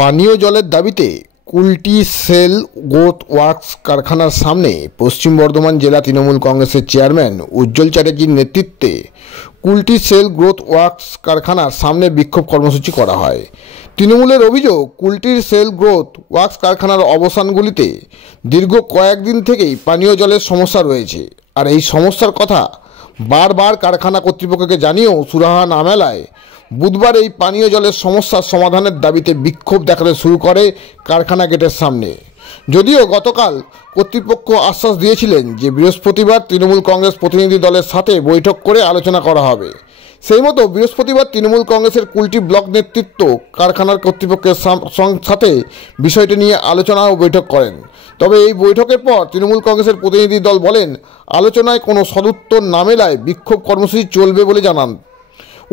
পানীয় জলের দাবিতে কুলটি সেল গ্রোথ ওয়ার্কস কারখানার সামনে পশ্চিম বর্ধমান জেলা তৃণমূল কংগ্রেসের চেয়ারম্যান উজ্জ্বল চ্যাটার্জির নেতৃত্বে কুলটি সেল গ্রোথ ওয়ার্কস কারখানার সামনে বিক্ষোভ কর্মসূচি করা হয়। তৃণমূলের অভিযোগ, কুলটির সেল গ্রোথ ওয়ার্কস কারখানার অবস্থানগুলিতে দীর্ঘ কয়েকদিন থেকেই পানীয় জলের সমস্যা রয়েছে, আর এই সমস্যার কথা বারবার কারখানা কর্তৃপক্ষকে জানিয়েও সুরাহা না মেলায় বুধবার এই পানীয় জলের সমস্যার সমাধানের দাবিতে বিক্ষোভ দেখাতে শুরু করে কারখানা গেটের সামনে। যদিও গতকাল কর্তৃপক্ষ আশ্বাস দিয়েছিলেন যে বৃহস্পতিবার তৃণমূল কংগ্রেস প্রতিনিধি দলের সাথে বৈঠক করে আলোচনা করা হবে। সেই মতো বৃহস্পতিবার তৃণমূল কংগ্রেসের কুলটি ব্লক নেতৃত্ব কারখানার কর্তৃপক্ষের সাথে বিষয়টি নিয়ে আলোচনা ও বৈঠক করেন। তবে এই বৈঠকের পর তৃণমূল কংগ্রেসের প্রতিনিধি দল বলেন, আলোচনায় কোনো সদুত্তর না মেলায় বিক্ষোভ কর্মসূচি চলবে বলে জানান।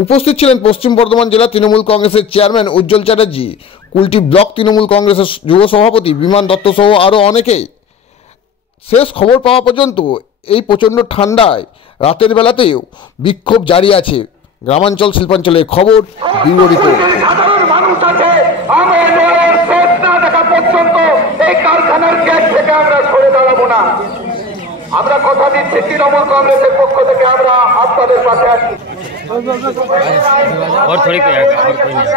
উপস্থিত ছিলেন পশ্চিম বর্ধমান জেলা তৃণমূল কংগ্রেসের চেয়ারম্যান উজ্জ্বল চ্যাটার্জি, কুলটি ব্লক তৃণমূল কংগ্রেসের যুব সভাপতি বিমান দত্ত সহ আরও অনেকেই। শেষ খবর পাওয়া পর্যন্ত এই প্রচণ্ড ঠান্ডায় রাতের বেলাতেও বিক্ষোভ জারি আছে। গ্রামাঞ্চল শিল্পাঞ্চলের খবর, ব্যুরো রিপোর্ট। আমরা কথা দিচ্ছি, তৃণমূল কংগ্রেসের পক্ষ থেকে আমরা আপনাদের পাশে আছি। और थोड़ी पे आएगा और कोई नहीं।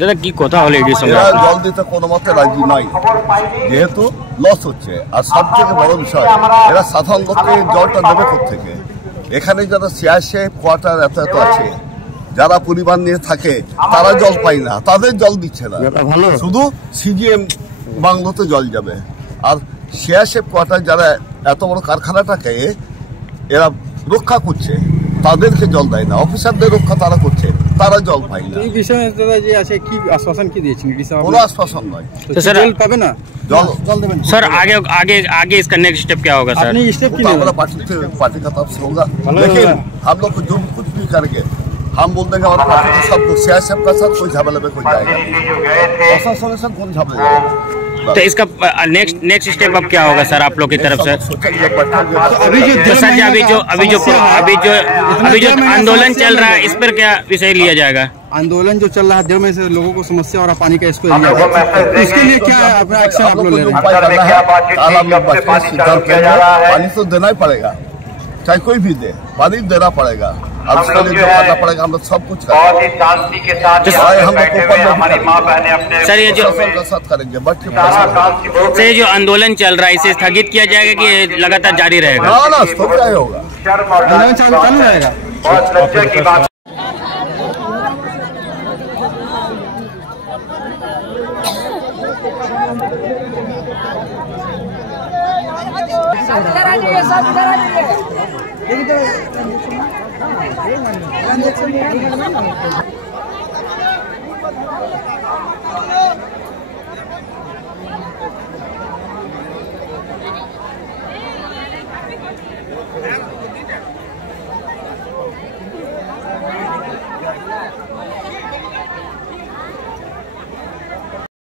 দাদা কি কথা হলো এর সঙ্গে? জল দিতে কোনো মতে রাজি নয়, যেহেতু লস হচ্ছে। আর সবথেকে বড় বিষয়, এরা সাধারণ লোককে জলটা দেবে কোত্থেকে? এখানে যারা সিআইএসএফ কোয়ার্টার এত এত আছে, যারা পরিবার নিয়ে থাকে, তারা জল পায় না, তাদের জল দিচ্ছে না। শুধু সিজিএম বাংলোতে জল যাবে। আর সিআইএসএফ কোয়ার্টার যারা এত বড় কারখানাটাকে এরা রক্ষা করছে, তাদেরকে জল দেয় না। অফিসারদের রক্ষা তারা করছে, তারা জল পায় না। এই বিষয়ে দাদা যে আছে কি আশ্বাসন কি দিয়েছেন? কোনো আশ্বাসন নয়। তো স্যার জল পাবে না, জল দেবেন सर। आगे इसका नेक्स्ट स्टेप क्या होगा सर? अपनी स्टेप की हमारा पार्टी का तरफ से होगा, लेकिन हम लोग को जो कुछ भी करेंगे हम बोल देंगे हमारे पार्टी के सब सीआईएसएफ का साथ कोई झमेला में कोई जाएगा, प्रशासन से कौन झमेला। तो इसका नेक्स्ट स्टेप अब क्या होगा सर आप लोग की तरफ से? अभी जो आंदोलन चल रहा है, इस पर क्या विषय लिया जाएगा? आंदोलन जो चल रहा है देव में से लोगों को समस्या और पानी का इसको एरिया, इसके लिए क्या है अपना एक्शन आप लोग ले रहे हैं? पानी तो देना ही पड़ेगा, चाहे कोई भी दे, पानी देना पड़ेगा। अब उसके लिए जो करना पड़ेगा हम लोग सब कुछ करेंगे। शांति के साथ हम लोग हमारी माँ बहने अपने सर ये जो साथ करेंगे, बट सर ये जो आंदोलन चल रहा है, इसे स्थगित किया जाएगा कि लगातार जारी रहेगा? ना तो क्या होगा, आंदोलन चालू रहेगा। बहुत लज्जा की बात। सब